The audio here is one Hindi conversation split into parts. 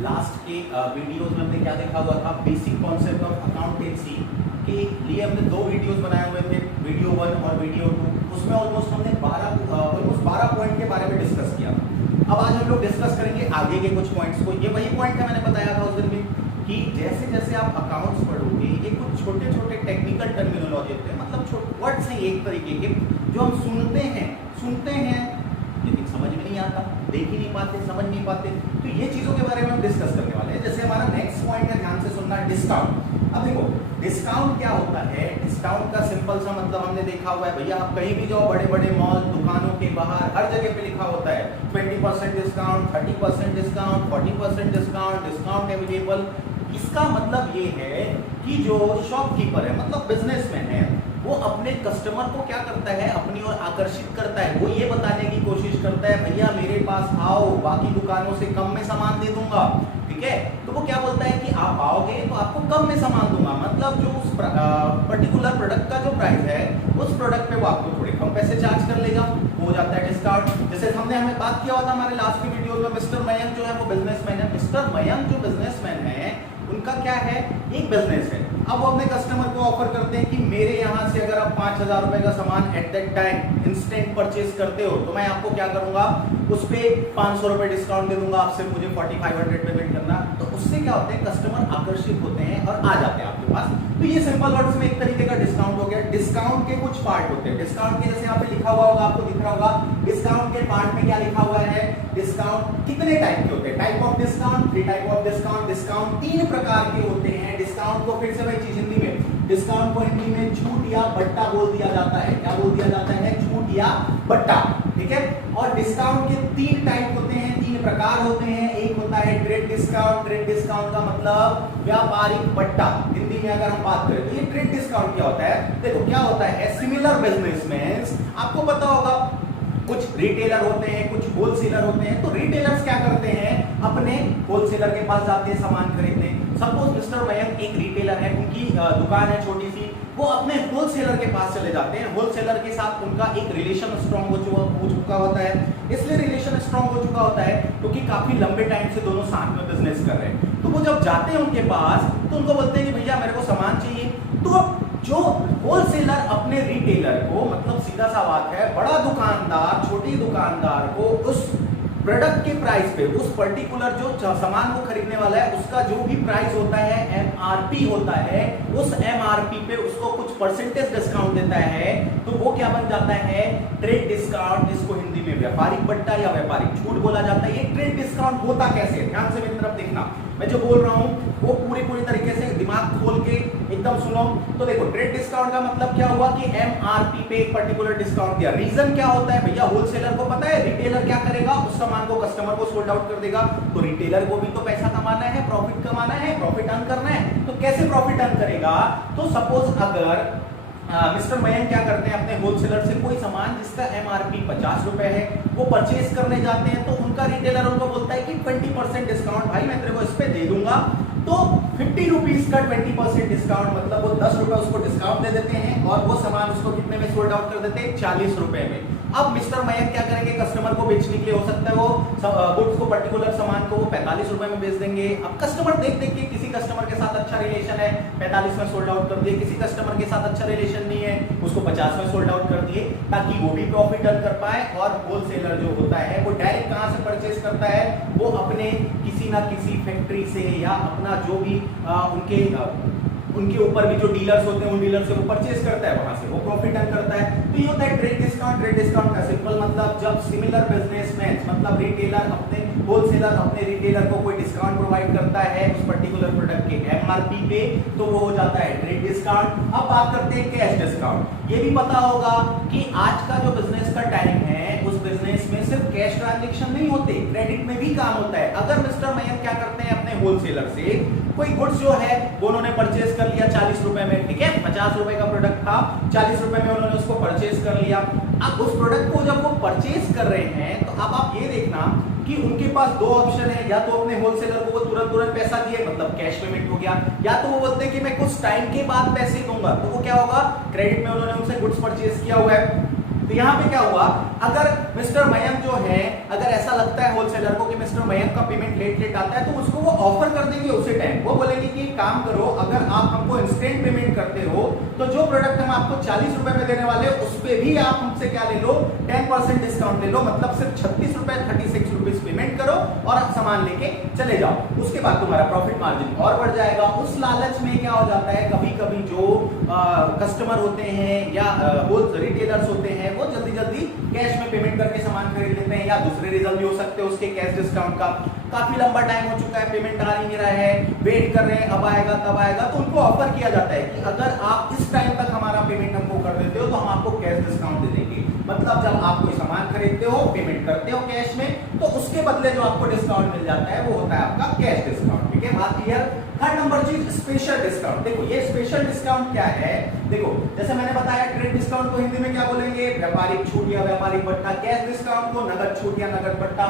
लास्ट के वीडियोस में हमने क्या देखा हुआ था, बेसिक कॉन्सेप्ट ऑफ अकाउंटेंसी के लिए हमने दो वीडियोस बनाए हुए थे, वीडियो 1 और वीडियो 2। उसमें ऑलमोस्ट हमने 12 पॉइंट के बारे में डिस्कस किया। अब आज हम लोग डिस्कस करेंगे आगे के कुछ पॉइंट्स को। ये वही पॉइंट है मैंने बताया था उस दिन भी कि जैसे जैसे आप अकाउंट्स पढ़ोगे ये कुछ छोटे छोटे टेक्निकल टर्मिनोलॉजी होते हैं, मतलब वर्ड्स हैं एक तरीके के जो हम सुनते हैं लेकिन समझ में नहीं आता, देख ही नहीं पाते, समझ नहीं पाते। तो ये चीजों के बारे में हम डिस्कस करने वाले हैं। जैसे हमारा नेक्स्ट पॉइंट है, ध्यान से सुनना, डिस्काउंट। अब देखो डिस्काउंट क्या होता है। डिस्काउंट का सिंपल सा मतलब हमने देखा हुआ है, भैया आप कहीं भी जाओ, बड़े बड़े मॉल, दुकानों के बाहर हर जगह पे लिखा होता है 20% discount, 30% discount, 40% discount, discount available. इसका मतलब ये है कि जो शॉपकीपर है, मतलब बिजनेसमैन है, वो अपने कस्टमर को क्या करता है, अपनी ओर आकर्षित करता है। वो ये बताने की कोशिश करता है, भैया मेरे पास आओ, बाकी दुकानों से कम में सामान दे दूंगा, ठीक है। तो वो क्या बोलता है कि आप आओगे तो आपको कम में सामान दूंगा, मतलब जो उस पर्टिकुलर प्रोडक्ट का जो प्राइस है उस प्रोडक्ट पे वो आपको थोड़े कम पैसे चार्ज कर लेगा, हो जाता है डिस्काउंट। जैसे हमें बात किया हुआ था हमारे लास्ट की वीडियो में, मिस्टर मयंक जो है वो बिजनेसमैन है। मिस्टर मयंक जो बिजनेसमैन है उनका क्या है, एक बिजनेस है। अब वो अपने कस्टमर को ऑफर करते हैं कि मेरे यहाँ से अगर आप 5,000 रुपए का सामान at that time instant purchase करते हो तो मैं आपको क्या करूंगा, उस पे 500 रुपए डिस्काउंट दे दूंगा, आपसे मुझे 4500 पेमेंट करना। तो उससे क्या होते हैं, कस्टमर आकर्षित होते हैं और आ जाते हैं आपके पास। तो ये सिंपल वर्ड्स में एक तरीके का डिस्काउंट हो गया। डिस्काउंट के कुछ पार्ट होते हैं। डिस्काउंट के जैसे यहाँ पे लिखा हुआ होगा, आपको दिख रहा होगा, डिस्काउंट के पार्ट में क्या लिखा हुआ है, डिस्काउंट कितने टाइप के होते हैं, type of discount, 3 type of discount. Discount 3 प्रकार के होते हैं। डिस्काउंट को फिर से वही चीज हिंदी में, डिस्काउंट को हिंदी में छूट या बट्टा बोल दिया जाता है। क्या बोल दिया जाता है, छूट या बट्टा, ठीक है। और डिस्काउंट के 3 टाइप होते हैं, 3 प्रकार होते हैं। एक होता है ट्रेड डिस्काउंट। ट्रेड डिस्काउंट का मतलब व्यापारिक बट्टा, हिंदी में अगर हम बात करें तो ये ट्रेड डिस्काउंट क्या होता है, देखो क्या होता है, सिमिलर बिजनेसमैन, आपको पता होगा कुछ रिटेलर होते हैं, कुछ होलसेलर होते हैं। तो रिटेलर्स क्या करते हैं, अपने होलसेलर के पास जाते हैं सामान खरीदने। सपोज मिस्टर मयंक एक रिटेलर है, उनकी दुकान है छोटी सी, वो अपने होलसेलर के पास चले जाते हैं। होलसेलर के साथ उनका एक रिलेशन स्ट्रांग हो चुका होता है। इसलिए रिलेशन स्ट्रांग हो चुका होता है क्योंकि काफी लंबे टाइम से दोनों साथ में बिजनेस कर रहे हैं। तो वो जब जाते हैं उनके पास तो उनको बोलते हैं कि भैया मेरे को सामान चाहिए। तो जो होलसेलर अपने रिटेलर को, मतलब सीधा सा बात है, बड़ा दुकानदार छोटी दुकानदार को उस प्रोडक्ट के प्राइस पे, उस पर्टिकुलर जो सामान वो खरीदने वाला है उसका जो भी प्राइस होता है, एमआरपी होता है, उस एमआरपी पे उसको कुछ परसेंटेज डिस्काउंट देता है। तो वो क्या बन जाता है, ट्रेड डिस्काउंट, जिसको हिंदी में व्यापारिक बट्टा या व्यापारिक छूट बोला जाता है। ये ट्रेड डिस्काउंट होता कैसे, ध्यान से मेरी तरफ देखना, मैं जो बोल रहा हूं वो पूरी तरीके से दिमाग खोल के एकदम सुनो। तो देखो ट्रेड डिस्काउंट का मतलब क्या हुआ कि एमआरपी पे एक पर्टिकुलर डिस्काउंट दिया। रीजन क्या होता है, भैया होलसेलर को पता है रिटेलर क्या करेगा, उस सामान को कस्टमर को सोल्ड आउट कर देगा। तो रिटेलर को भी तो पैसा कमाना है, प्रॉफिट कमाना है, प्रॉफिट अर्न करना है। तो कैसे प्रॉफिट अर्न करेगा, तो सपोज अगर मिस्टर मयंक क्या करते हैं, अपने होलसेलर से कोई सामान जिसका एमआरपी 50 रुपए है वो परचेज करने जाते हैं। तो उनका रिटेलर उनको बोलता है कि 20% डिस्काउंट भाई मैं तेरे को इस पे दे दूंगा। तो 50 रुपीज का 20% डिस्काउंट, मतलब वो 10 रुपए उसको डिस्काउंट दे देते हैं और वो सामान उसको कितने में सोल्ड आउट कर देते हैं, 40 रुपए में। अब मिस्टर मयंक क्या करेंगे, कस्टमर को बेचने के लिए, हो सकता है वो गुड्स को, पर्टिकुलर सामान को वो 45 रुपए में बेच देंगे। अब कस्टमर देख के किसी कस्टमर के साथ अच्छा रिलेशन है, 45 में सोल्ड आउट कर दिए, किसी कस्टमर के साथ अच्छा रिलेशन नहीं है, उसको 50 में सोल्ड आउट कर दिए, ताकि वो भी प्रॉफिट अर्न कर पाए। और होलसेलर जो होता है वो डायरेक्ट कहां से परचेज करता है, वो अपने किसी ना किसी फैक्ट्री से या अपना जो भी उनके ऊपर भी जो डीलर्स होते हैं उन डीलर से वो परचेज करता है, वहां से वो प्रॉफिट अर्न करता है। तो ये होता है ट्रेड डिस्काउंट। ट्रेड डिस्काउंट का सिंपल मतलब जब सिमिलर बिजनेसमैन, मतलब रिटेलर अपने होलसेलर अपने रिटेलर को कोई डिस्काउंट प्रोवाइड करता है उस पर्टिकुलर प्रोडक्ट के एमआरपी पे, तो वो हो जाता है ट्रेड डिस्काउंट। अब बात करते हैं कैश डिस्काउंट। ये भी पता होगा कि आज का जो बिजनेस का टाइम है उस बिजनेस में सिर्फ कैश ट्रांजैक्शन नहीं होते, क्रेडिट में भी काम होता है। अगर मिस्टर मयंक क्या करते हैं, अपने होलसेलर से कोई गुड्स जो है वो उन्होंने परचेज कर लिया 40 रुपए में, ठीक है, 50 रुपए का प्रोडक्ट था, 40 रुपए में उन्होंने उसको परचेज कर लिया। अब उस प्रोडक्ट को जब वो परचेज कर रहे हैं तो अब आप ये देखना कि उनके पास दो ऑप्शन है, या तो अपने होलसेलर को वो तुरंत पैसा दिए, मतलब कैश पेमेंट हो गया, या तो वो बोलते हैं कि मैं कुछ टाइम के बाद पैसे दूंगा। तो वो क्या होगा, क्रेडिट में उन्होंने उनसे गुड्स परचेज किया हुआ है, तो यहाँ पे क्या हुआ, अगर मिस्टर मयंक जो है, अगर ऐसा लगता है होलसेलर को कि मिस्टर मयंक का पेमेंट लेट आता है, तो उसको वो ऑफर कर देंगे उसी टाइम। वो बोलेंगे कि काम करो, अगर आप हमको इंस्टेंट पेमेंट करते हो तो जो प्रोडक्ट हम आपको 40 रुपए में देने वाले उस पे भी आप हमसे क्या ले लो, 10% डिस्काउंट ले लो, मतलब सिर्फ 36 रुपए 36 रुपीज पेमेंट करो और सामान लेके चले जाओ। उसके बाद तुम्हारा प्रॉफिट मार्जिन और बढ़ जाएगा। उस लालच में क्या हो जाता है, कभी कभी जो कस्टमर होते हैं या वो रिटेलर्स होते हैं, वो जल्दी जल्दी कैश में पेमेंट करके सामान खरीद लेते हैं, या दूसरे रीजन भी हो सकते हैं उसके कैश डिस्काउंट का, काफी लंबा टाइम हो चुका है, पेमेंट आ नहीं रहा है, वेट कर रहे हैं अब आएगा तब आएगा, तो उनको ऑफर किया जाता है कि अगर आप इस टाइम तक हमारा पेमेंट हमको कर देते हो तो हम आपको कैश डिस्काउंट दे देंगे। मतलब जब आप कोई सामान खरीदते हो, पेमेंट करते हो कैश में, तो उसके बदले जो आपको डिस्काउंट मिल जाता है वो होता है आपका कैश डिस्काउंट। ठीक है, बात क्लियर। थर्ड नंबर चीज स्पेशल डिस्काउंट। देखो ये स्पेशल डिस्काउंट क्या है, देखो जैसे मैंने बताया ट्रेड डिस्काउंट को हिंदी में क्या बोलेंगे, व्यापारिक छूट या व्यापारिक भत्ता। कैश डिस्काउंट को नगद छूट या नगद भत्ता।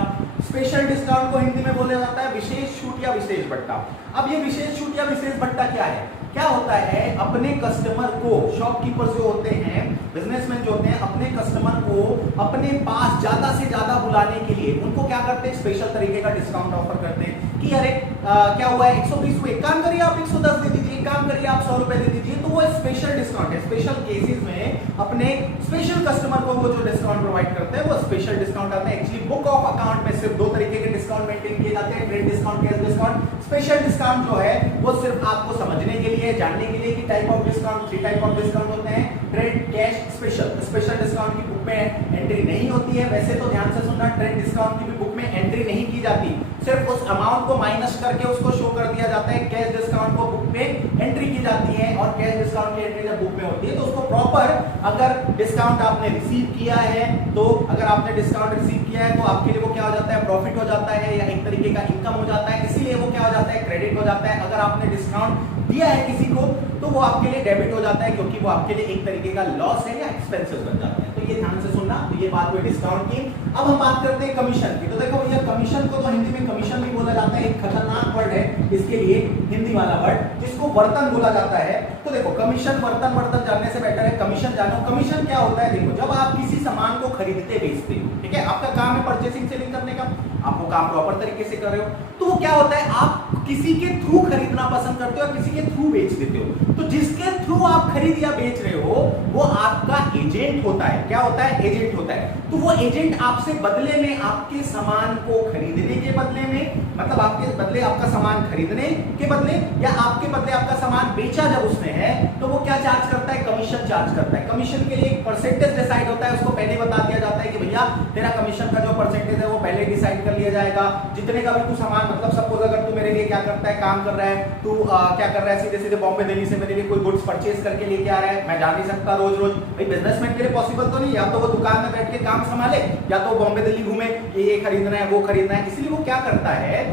स्पेशल डिस्काउंट को हिंदी में बोला जाता है विशेष छूट या विशेष भत्ता। अब ये विशेष छूट या विशेष भत्ता क्या है, क्या होता है, अपने कस्टमर को, शॉपकीपर जो होते हैं, बिजनेसमैन जो होते हैं, अपने कस्टमर को अपने पास ज्यादा से ज्यादा बुलाने के लिए उनको क्या करते हैं, स्पेशल तरीके का डिस्काउंट ऑफर करते हैं कि अरे क्या हुआ है 120 हुए, काम करिए आप 110 दे दीजिए, काम करिए आप 100 रुपए दे दीजिए। तो वो स्पेशल डिस्काउंट है। स्पेशल केसेस में अपने स्पेशल कस्टमर को वो जो डिस्काउंट प्रोवाइड करते हैं वो स्पेशल डिस्काउंट आता है। एक्चुअली बुक ऑफ अकाउंट में सिर्फ दो तरीके के डिस्काउंट मेंटेन किए जाते हैं, trade discount, cash discount. Special discount जो है वो सिर्फ आपको समझने के लिए, जानने के लिए कि type of discount, 3 type of discount होते हैं, trade, cash, special. Special discount की बुक में एंट्री नहीं होती है। वैसे तो ध्यान से सुनना, ट्रेड डिस्काउंट की भी बुक में एंट्री नहीं की जाती, सिर्फ उस अमाउंट को माइनस करके उसको शो कर दिया जाता है। कैश डिस्काउंट को बुक में एंट्री की जाती है, और कैश डिस्काउंट की एंट्री जब बुक में होती है तो उसको प्रॉपर, अगर डिस्काउंट आपने रिसीव किया है, तो अगर आपने डिस्काउंट रिसीव किया है तो आपके लिए वो क्या हो जाता है, प्रॉफिट हो जाता है, या एक तरीके का इनकम हो जाता है, इसीलिए वो क्या हो जाता है, क्रेडिट हो जाता है। अगर आपने डिस्काउंट दिया है किसी को तो वो आपके लिए डेबिट हो जाता है, क्योंकि वो आपके लिए एक तरीके का लॉस है या एक्सपेंसेस बन जाते हैं। तो ये ध्यान से सुनना। तो ये बात हुई डिस्काउंट की। अब हम बात करते हैं कमीशन की। तो देखो भैया, कमीशन को तो हिंदी में कमीशन भी बोला जाता है, एक खतरनाक वर्ड है इसके लिए, हिंदी वाला वर्ड, जिसको वर्तन बोला जाता है। तो देखो कमीशन, वर्तन जानने से बेटर है कमीशन जानो। कमीशन क्या होता है, देखो जब आप किसी सामान को खरीदते बेचते हो, ठीक है, आपका काम है परचेसिंग सेलिंग करने का, आपको काम प्रॉपर तरीके से कर रहे हो, तो वो क्या होता है, आप किसी के थ्रू खरीदना पसंद करते हो, किसी के थ्रू बेच देते हो। तो जिसके थ्रू आप खरीद या बेच रहे हो वो आपका एजेंट होता है। क्या होता है, एजेंट होता है। तो वो एजेंट आपसे बदले में आपके सामान को खरीदने के बदले में, मतलब आपके बदले आपका सामान खरीदने के बदले, या आपके बदले आपका सामान बेचा जब उसने है, तो वो क्या चार्ज करता है, कमीशन चार्ज करता है। कमीशन के लिए एक परसेंटेज डिसाइड होता है, उसको पहले बता दिया जाता है कि भैया तेरा कमीशन का जो परसेंटेज है वो पहले डिसाइड कर लिया जाएगा। जितने का भी तू सामान, मतलब सपोज अगर तू मेरे लिए क्या करता है, काम कर रहा है, तू क्या कर रहा है, सीधे सीधे बॉम्बे दिल्ली से मेरे लिए कोई गुड्स परचेज करके लेके आ रहा है, मैं जा नहीं सकता रोज रोज, भाई बिजनेसमैन के लिए पॉसिबल तो नहीं, या तो वो दुकान में बैठ के काम संभाले, या तो बॉम्बे दिल्ली घूमे, ये खरीदना है वो खरीदना है। इसलिए वो क्या करता है,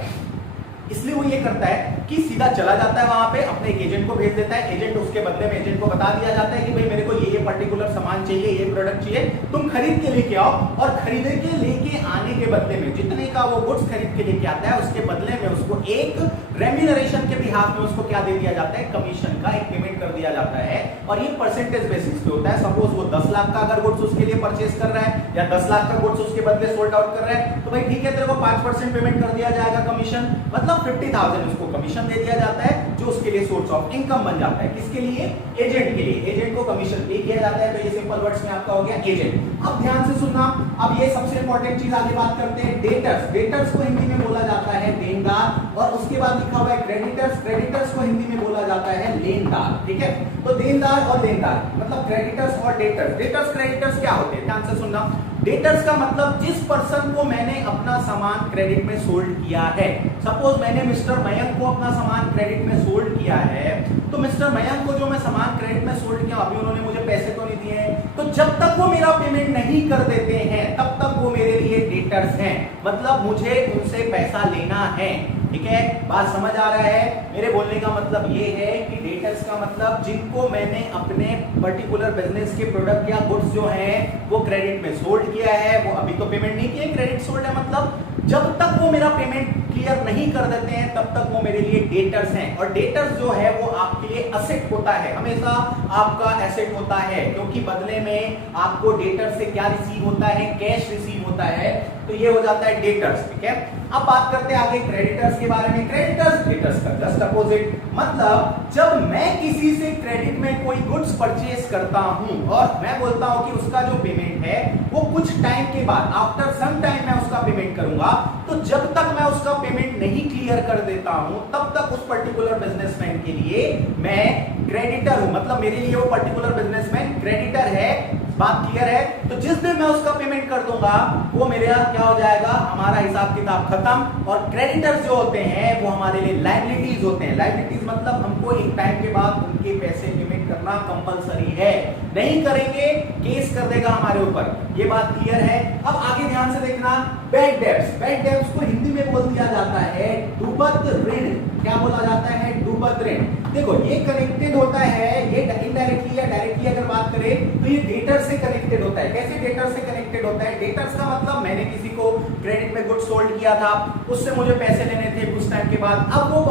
इसलिए वो ये करता है कि सीधा चला जाता है वहां पे, अपने एक एजेंट को भेज देता है। एजेंट उसके बदले में एजेंट को बता दिया जाता है कि भाई मेरे को ये पर्टिकुलर सामान चाहिए, ये प्रोडक्ट चाहिए, तुम खरीद के लेके आओ। और खरीद के लेके आने के बदले में, जितने का वो गुड्स खरीद के लेके आता है, उसके बदले में उसको एक रेम्यूनरेशन के बिहाफ में उसको क्या दे दिया जाता है, कमीशन का एक पेमेंट कर दिया जाता है। और ये परसेंटेज बेसिस पे होता है। सपोज वो 10 लाख का अगर गुड्स उसके लिए परचेज कर रहा है, या 10 लाख का गुड्स उसके बदले सोल्ड आउट कर रहा है, तो भाई ठीक है, तेरे को 5% पेमेंट कर दिया जाएगा कमीशन, मतलब 50,000 उसको कमीशन दे दिया जाता है, जो उसके लिए सोर्स ऑफ इनकम बन जाता है। किसके लिए, एजेंट के लिए। एजेंट को कमीशन पे किया जाता है। तो ये सिंपल वर्ड्स में आपका हो गया एजेंट। अब ध्यान से सुनना, अब ये सबसे इंपॉर्टेंट चीज आगे बात करते हैं, डेटर्स। डेटर्स को हिंदी में बोला जाता है देनदार, और उसके बाद लिखा हुआ है क्रेडिटर्स। क्रेडिटर्स को हिंदी में बोला जाता है लेनदार। ठीक है, तो देनदार और लेनदार मतलब क्रेडिटर्स और डेटर्स। डेटर्स क्रेडिटर्स क्या होते हैं, ध्यान से सुनना। डेटर्स का मतलब जिस पर्सन को मैंने अपना सामान क्रेडिट में सोल्ड किया है। सपोज मैंने मिस्टर मयंक को अपना सामान क्रेडिट में सोल्ड किया है, तो मिस्टर मयंक को जो मैं सामान क्रेडिट में सोल्ड किया, अभी उन्होंने मुझे पैसे तो नहीं दिए हैं, तो जब तक वो मेरा पेमेंट नहीं कर देते हैं तब तक वो मेरे लिए डेटर्स हैं। मतलब मुझे उनसे पैसा लेना है। ठीक है, बात समझ आ रहा है। मेरे बोलने का मतलब ये है कि डेटर्स का मतलब जिनको मैंने अपने पर्टिकुलर बिजनेस के प्रोडक्ट या गुड्स जो हैं वो क्रेडिट में सोल्ड किया है, वो अभी तो पेमेंट नहीं किए, क्रेडिट सोल्ड है, मतलब जब तक वो मेरा पेमेंट क्लियर नहीं कर देते हैं तब तक वो मेरे लिए डेटर्स हैं। और डेटर्स जो है वो आपके लिए एसेट होता है, हमेशा आपका एसेट होता है, क्योंकि बदले में आपको डेटर से क्या रिसीव होता है, कैश रिसीव होता है, तो ये हो जाता है डेटर्स। ठीक है, अब बात करते हैं आगे क्रेडिटर्स के बारे में। क्रेडिटर्स डेटर्स का जस्ट अपोजिट, मतलब जब मैं किसी से क्रेडिट में कोई गुड्स परचेज करता हूं और मैं बोलता हूं कि उसका जो पेमेंट है वो कुछ टाइम के बाद, आफ्टर सम टाइम मैं उसका पेमेंट करूंगा, तो जब तक मैं उसका पेमेंट नहीं क्लियर कर देता हूं तब तक उस पर्टिकुलर बिजनेसमैन के लिए मैं क्रेडिटर हूं, मतलब मेरे लिए वो पर्टिकुलर बिजनेसमैन क्रेडिटर है। बात क्लियर है? तो जिस दिन मैं उसका पेमेंट कर दूंगा वो मेरे यहाँ क्या हो जाएगा, हमारा हिसाब किताब खत्म। और क्रेडिटर्स जो होते हैं वो हमारे लिए लायबिलिटीज होते हैं। लायबिलिटीज मतलब हमको एक टाइम के बाद उनके पैसे पेमेंट करना कंपलसरी है, नहीं करेंगे केस कर देगा हमारे ऊपर। ये बात क्लियर है? अब आगे ध्यान से देखना, बैड डेब्ट्स। बैड डेब्ट्स को हिंदी में बोल दिया जाता है डूबत ऋण। क्या बोला जाता है? डूबत ऋण। देखो ये कनेक्टेड होता है, ये इनडायरेक्टली या डायरेक्टली अगर बात करें तो ये डेटर से कनेक्टेड होता है। कैसे डेटर से कनेक्टेड होता है? डेटर्स का मतलब मैंने किसी को क्रेडिट में गुड्स सोल्ड किया था, उससे मुझे पैसे लेने थे कुछ टाइम के बाद, अब वो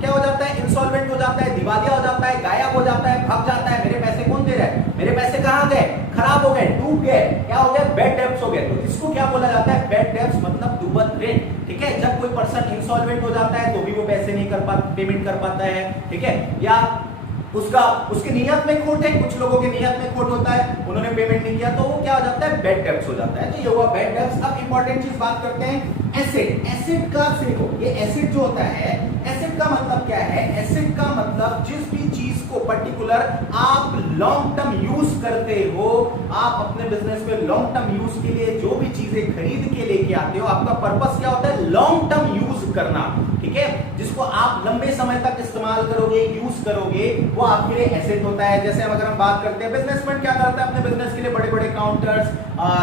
क्या हो जाता है, इंसॉल्वेंट हो जाता है, दिवालिया हो जाता है, गायब हो जाता है, भाग जाता है। मेरे पैसे कौन दे रहा है? मेरे पैसे कहां गए? खराब हो गए, डूब गए, क्या हो गए? बैड डेब्ट्स हो गए। तो इसको क्या बोला जाता है? बैड डेब्ट्स मतलब डूबत ऋण। ठीक है, जब कोई पर्सन इंसॉल्वेंट हो जाता है तो भी वो पैसे नहीं कर पाता, पेमेंट कर पाता है। ठीक है, या उसकी नियत में खोट है, कुछ लोगों की नियत में खोट होता है, उन्होंने पेमेंट नहीं किया तो वो क्या हो जाता है? बैड डेब्ट्स हो जाता है। तो ये हुआ बैड डेब्ट्स। अब इंपॉर्टेंट चीज बात करते हैं एसेट। एसेट का देखो, ये एसेट जो होता है, एसेट का मतलब क्या है? एसेट का मतलब जिस भी चीज को पर्टिकुलर आप लॉन्ग टर्म यूज करते हो, आप अपने बिजनेस में लॉन्ग टर्म यूज के लिए जो भी चीजें खरीद के लेके आते हो, आपका पर्पस क्या होता है? लॉन्ग टर्म यूज करना। ठीक है, जिसको आप लंबे समय तक इस्तेमाल करोगे, यूज करोगे, वो आपके लिए एसेट होता है। जैसे अगर हम बात करते हैं, बिजनेसमैन क्या करता है अपने बिजनेस के लिए? बड़े बड़े काउंटर्स,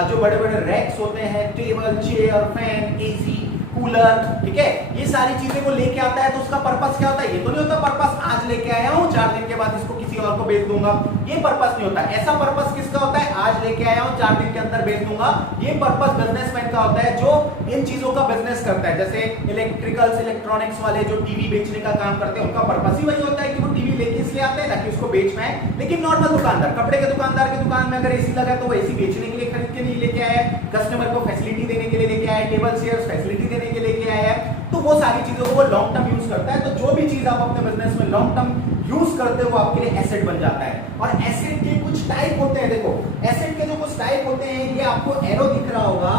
जो बड़े बड़े रैक्स होते हैं, table, chair, fan, AC, cooler, ठीक है, ये सारी चीजें को लेके आता है। तो उसका पर्पस क्या होता है? ये तो नहीं होता पर्पस आज लेके आया हूं, 4 दिन के बाद इसको किसी और को बेच दूंगा, ये पर्पस नहीं होता। ऐसा पर्पस किसका होता है? आज लेके आया हूं, 4 दिन के अंदर बेच दूंगा, ये पर्पस बिजनेसमैन का होता है जो इन चीजों का बिजनेस करता है। जैसे इलेक्ट्रिकल्स, इलेक्ट्रॉनिक्स वाले जो टीवी बेचने का काम करते हैं, उनका पर्पस ही वही होता है कि वो टीवी लेके इसलिए आते हैं ताकि उसको बेचना है। लेकिन नॉर्मल दुकानदार, कपड़े के दुकानदार की दुकान में अगर एसी लगा तो वो एसी बेचने के लिए खरीद के नहीं लेके आया है, कस्टमर को फैसिलिटी देने के लिए लेके आया है, टेबल चेयर्स फैसिलिटी देने के लिए लेके आया है। तो वो सारी चीजों को वो लॉन्ग टर्म यूज करता है। तो जो भी चीज आप अपने बिजनेस में लॉन्ग टर्म यूज करते हो वो आपके लिए एसेट बन जाता है। और एसेट के कुछ टाइप होते हैं। देखो एसेट के जो कुछ टाइप होते हैं, ये आपको एरो दिख रहा होगा,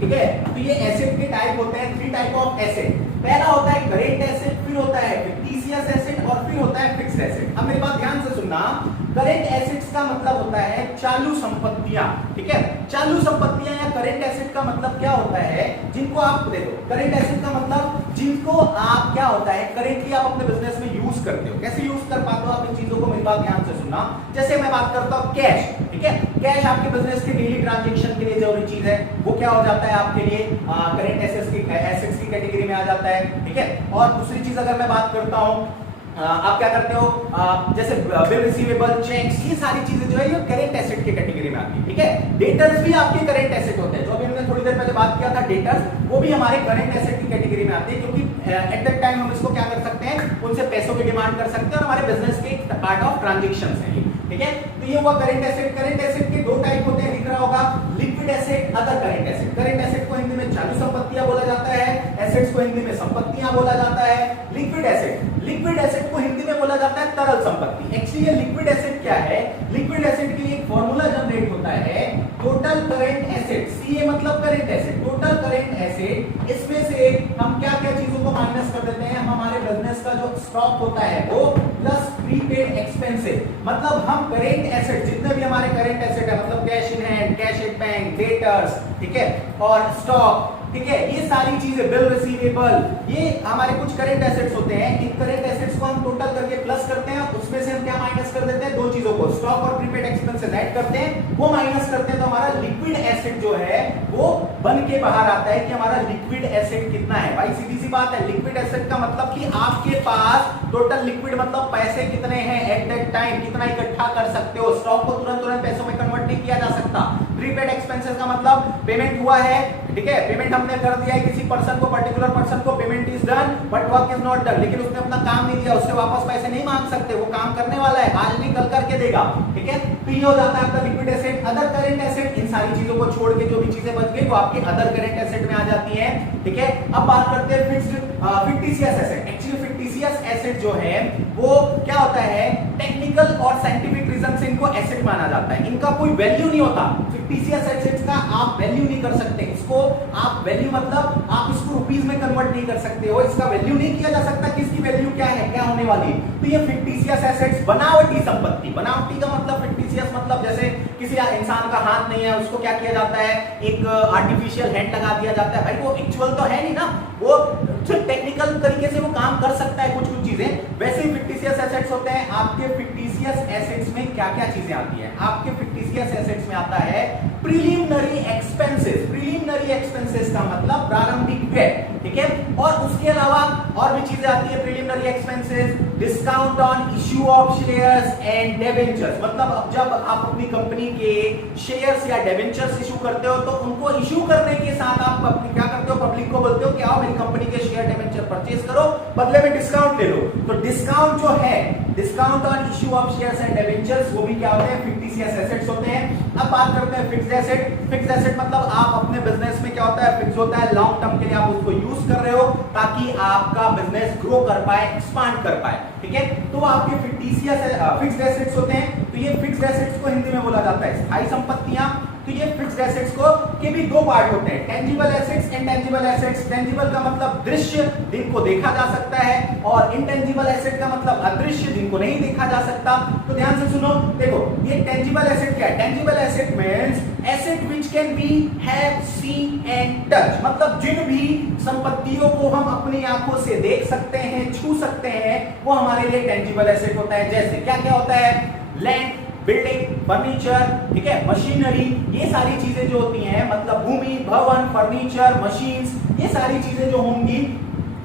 ठीक है। तो ये एसेट के टाइप होते हैं, 3 टाइप ऑफ एसेट। पहला होता है करेंट एसेट, फिर होता है फिक्टिशियस एसेट और फिर होता है फिक्स्ड एसेट। अब मेरी बात ध्यान से सुनना, करेंट एसेट्स का मतलब होता है चालू संपत्तियां, ठीक है। चालू संपत्तियां या करेंट एसेट का मतलब क्या होता है? जिनको आप देखो, करेंट एसेट का मतलब जिनको आप क्या होता है करेंटली आप अपने बिजनेस में यूज करते हो। कैसे यूज कर पाते हो आप इन चीजों को? मेरी बात ध्यान से सुनना। जैसे मैं बात करता हूं कैश, ठीक है। कैश आपके बिजनेस के डेली ट्रांजैक्शन के लिए जरूरी चीज है, वो क्या हो जाता है आपके लिए? करेंट एसेट्स की कैटेगरी में आ जाता है, ठीक है। और दूसरी चीज अगर मैं बात करता हूं, आप क्या करते हो, जैसे बिल रिसीवेबल, चेक्स, ये सारी चीजें जो है ये करेंट एसेट की कैटेगरी में आती है, ठीक है। डेटर्स भी आपके करेंट एसेट होते हैं, जो अभी हमने थोड़ी देर पहले बात किया था डेटर्स, वो भी हमारे करेंट एसेट की कैटेगरी में आते हैं, क्योंकि एट दैट टाइम हम इसको क्या कर सकते हैं, उनसे पैसों की डिमांड कर सकते हैं और हमारे बिजनेस के एक पार्ट ऑफ ट्रांजेक्शन है, ठीक है। तो ये हुआ करेंट एसेट। करेंट एसेट के 2 टाइप होते हैं, दिख रहा होगा, liquid asset, other current asset. Current asset को हिंदी में चालू संपत्तियां बोला जाता है, एसेट्स को हिंदी में संपत्तियां बोला जाता है। लिक्विड एसेट को हिंदी में बोला जाता है तरल संपत्ति। एक्चुअली ये लिक्विड एसेट क्या है? लिक्विड एसेट के लिए एक फॉर्मूला जनरेट होता है, टोटल करेंट एसेट, सीए मतलब current asset, total current asset. इसमें से हम क्या क्या चीजों को माइनस कर देते हैं? हमारे बिजनेस का जो स्टॉक होता है वो प्लस प्रीपेड एक्सपेंसेस, मतलब हम करेंट एसेट जितने भी हमारे करेंट एसेट है, मतलब cash in hand, cash at bank, debtors, ठीक है, और स्टॉक, ठीक है, ये सारी चीजें, बिल रिसीवेबल, ये हमारे कुछ करेंट एसेट्स होते हैं। इन करेंट एसेट्स को हम टोटल करके प्लस करते हैं, उसमें से हम क्या माइनस कर देते हैं? 2 चीजों को, स्टॉक और प्रीपेड एक्सपेंसेस ऐड करते हैं, वो माइनस करते हैं, तो हमारा लिक्विड एसेट जो है वो बन के बाहर आता है कि हमारा लिक्विड एसेट कितना है। भाई सीधी सी बात है, लिक्विड एसेट का मतलब कि आपके पास टोटल लिक्विड मतलब पैसे कितने हैं एट दैट टाइम, कितना इकट्ठा कर सकते हो। स्टॉक को तुरंत पैसों में कन्वर्ट नहीं किया जा सकता, प्रीपेड एक्सपेंसेस का मतलब पेमेंट हुआ है, ठीक है, पेमेंट हमने कर दिया है किसी पर्सन को, पर्टिकुलर पर्सन को, payment is done but work is not done, लेकिन उसने अपना काम नहीं दिया, उससे वापस पैसे नहीं मांग सकते, वो काम करने वाला है, आज नहीं कल करके देगा, ठीक है। तो ये हो जाता है आपका liquid asset. Other current asset, इन सारी चीजों को छोड़ के जो भी चीजें बच गई वो आपके अदर करेंट एसेट में आ जाती है, ठीक है। अब बात करते हैं fictitious asset. Actually fictitious asset जो है वो क्या होता है, टेक्निकल और साइंटिफिक रीजन से इनको एसेट माना जाता है, इनका कोई वैल्यू नहीं होता। फिक्टिशियस एसेट्स का आप वैल्यू नहीं कर सकते, इसको आप वैल्यू मतलब आप इसको रुपीस में कन्वर्ट नहीं कर सकते हो, इसका वैल्यू नहीं किया जा सकता कि इसकी वैल्यू क्या है, क्या होने वाली है। तो ये फिक्टिशियस एसेट्स, बनावटी संपत्ति, बनावटी का मतलब फिक्टिशियस मतलब जैसे किसी इंसान का हाथ नहीं है, उसको क्या किया जाता है, एक आर्टिफिशियल हैंड लगा दिया जाता है, भाई वो एक्चुअल तो है नहीं ना, वो सिर्फ टेक्निकल तरीके से वो काम कर सकता है कुछ कुछ चीजें, वैसे ही फिक्टिशियस एसेट्स होते हैं। आपके फिक्टिशियस एसेट्स में क्या क्या चीजें आती हैं, आपके फिक्टिशियस एसेट्स में आता है प्रिलिमिनरी एक्सपेंसेस। प्रिलिमिनरी एक्सपेंसेस का मतलब प्रारंभिक व्यय, ठीक है, और उसके अलावा और भी चीजें आती है preliminary expenses, discount on issue of shares and debentures, मतलब जब आप अपनी कंपनी के शेयर्स या डिबेंचर्स इशू करते हो तो उनको इशू करने के साथ आप क्या करते हो, पब्लिक को बोलते हो कि आओ मेरी कंपनी के शेयर डिबेंचर परचेज करो, बदले में डिस्काउंट ले लो। तो डिस्काउंट जो है, discount on issue of shares and debentures, वो भी क्या होते हैं, फिक्टिशियस एसेट्स होते हैं। अब बात करते हैं फिक्स्ड एसेट। फिक्स्ड एसेट मतलब आप अपने बिजनेस में क्या होता है, फिक्स होता है, लॉन्ग टर्म के लिए आप उसको यूज कर रहे हो ताकि आपका बिजनेस ग्रो कर पाए, एक्सपांड कर पाए, ठीक है। तो आपके फिक्टिशियस फिक्स्ड एसेट्स होते हैं। तो ये फिक्स्ड एसेट्स को हिंदी में बोला जाता है स्थायी संपत्तियां। तो ये फिक्स्ड एसेट्स को के भी दो पार्ट होते हैं, tangible assets, intangible assets. Tangible का मतलब दृश्य, जिनको देखा जा सकता है, और इंटेंजिबल एसेट का मतलब अदृश्य, जिनको नहीं देखा जा सकता। तो ध्यान से सुनो, देखो ये टेंजिबल एसेट क्या है, tangible asset means asset which can be have seen and touch, मतलब जिन भी संपत्तियों को हम अपनी आंखों से देख सकते हैं, छू सकते हैं, वो हमारे लिए टेंजिबल एसेट होता है। जैसे क्या क्या होता है, लैंड, बिल्डिंग, फर्नीचर, ठीक है, मशीनरी, ये सारी चीजें जो होती हैं, मतलब भूमि, भवन, फर्नीचर, मशीन्स, ये सारी चीजें जो होंगी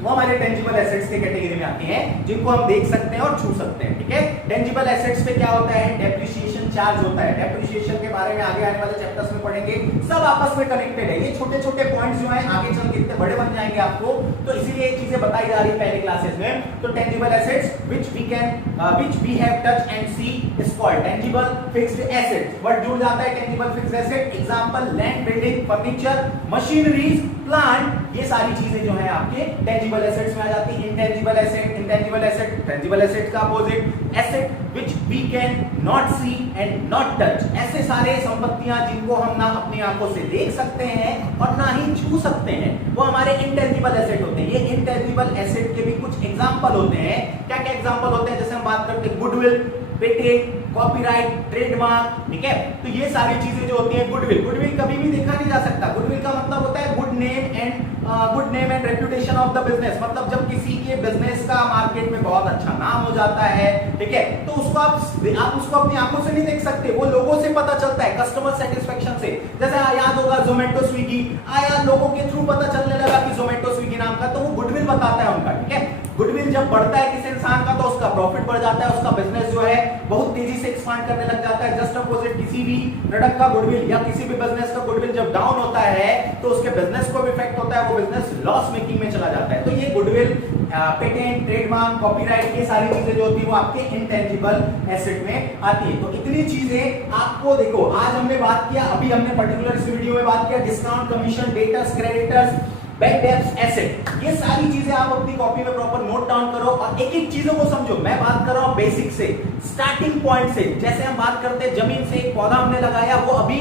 वो हमारे टेंजिबल एसेट्स के कैटेगरी में आती हैं, जिनको हम देख सकते हैं और छू सकते हैं, ठीक है। टेंजिबल एसेट्स पे क्या होता है, डेप्रिसिएशन चार्ज होता है। डेप्रिसिएशन के बारे में आगे आने वाले चैप्टर्स में पढ़ेंगे, सब आपस में कनेक्टेड है। ये छोटे छोटे पॉइंट्स जो हैं आगे चल के इतने बड़े बन जाएंगे आपको, तो इसीलिए ये चीजें बताई जा रही है पहले क्लासेस में। तो tangible assets which we have touch and see is called tangible fixed assets। Word जुड़ जाता है tangible fixed asset, example land, building, furniture, machineries, plant, ये सारी चीजें जो है आपके टेंजिबल एसेट्स में आ जाती है। Intangible asset, intangible asset, tangible asset का opposite asset which we can not see and not touch, ऐसे सारे संपत्तियां जिनको हम ना अपनी आंखों से देख सकते हैं और ना ही छू सकते हैं, वो हमारे इंटेंजिबल एसेट होते हैं। ये इंटेंजिबल एसेट के भी कुछ एग्जांपल होते हैं। क्या क्या एग्जांपल होते हैं, जैसे हम बात करते हैं गुडविल, पेटेंट, कॉपीराइट, ट्रेडमार्क, ठीक है। तो ये सारी चीजें जो होती हैं, गुडविल, गुडविल कभी भी देखा नहीं जा सकता। गुडविल का मतलब होता है good name and reputation of the business, मतलब जब किसी के बिजनेस का मार्केट में बहुत अच्छा नाम हो जाता है, ठीक है, तो उसको आप उसको अपनी आंखों से नहीं देख सकते, वो लोगों से पता चलता है, कस्टमर सेटिस्फेक्शन से। जैसे याद होगा जोमेटो, स्विगी आया, लोगों के थ्रू पता चलने लगा कि जोमेटो, स्विगी नाम का, तो वो गुडविल बताता है उनका, ठीक है। गुडविल जब बढ़ता है किसी इंसान का, तो उसका प्रॉफिट बढ़ जाता है, उसका बिजनेस जो है बहुत तेजी से एक्सपांड करने लग जाता है। जस्ट अपोजिट किसी भी प्रोडक्ट का गुडविल या किसी भी बिजनेस का गुडविल जब डाउन होता है तो उसके बिजनेस को भी इफेक्ट होता है, वो बिजनेस लॉस मेकिंग में चला जाता है। तो ये गुडविल, पेटेंट, ट्रेडमार्क, कॉपीराइट, ये सारी चीजें जो होती है वो आपके इंटेंजिबल एसेट में आती है। तो इतनी चीजें आपको, देखो आज हमने बात किया, अभी हमने पर्टिकुलर इस वीडियो में बात किया discount, commission, debtors, creditors, bank debts, asset, ये सारी चीजें आप अपनी कॉपी में प्रॉपर नोट डाउन करो और एक एक चीजों को समझो। मैं बात कर रहा हूं बेसिक से, स्टार्टिंग पॉइंट से। जैसे हम बात करते हैं जमीन से एक पौधा हमने लगाया, वो अभी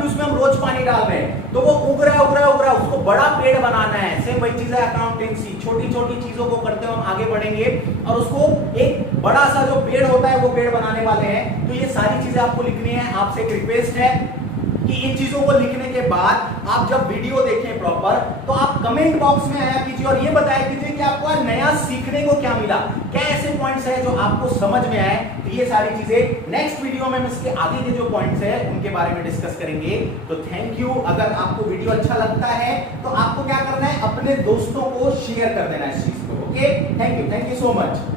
उसमें हम रोज पानी डाल रहे हैं, तो वो उग रहा है, उसको बड़ा पेड़ बनाना है। सेम वही चीज है अकाउंटेंसी, छोटी छोटी चीजों को करते हुए हम आगे बढ़ेंगे और उसको एक बड़ा सा जो पेड़ होता है वो पेड़ बनाने वाले हैं। तो ये सारी चीजें आपको लिखनी है। आपसे एक रिक्वेस्ट है कि इन चीजों को लिखने के बाद आप जब वीडियो देखें प्रॉपर, तो आप कमेंट बॉक्स में आया कीजिए और ये बताया कीजिए कि आपको आज नया सीखने को क्या मिला, क्या ऐसे पॉइंट्स हैं जो आपको समझ में आए। तो ये सारी चीजें नेक्स्ट वीडियो में इसके आगे के जो पॉइंट्स हैं उनके बारे में डिस्कस करेंगे। तो थैंक यू। अगर आपको वीडियो अच्छा लगता है तो आपको क्या करना है, अपने दोस्तों को शेयर कर देना इस चीज को। Okay, thank you so much.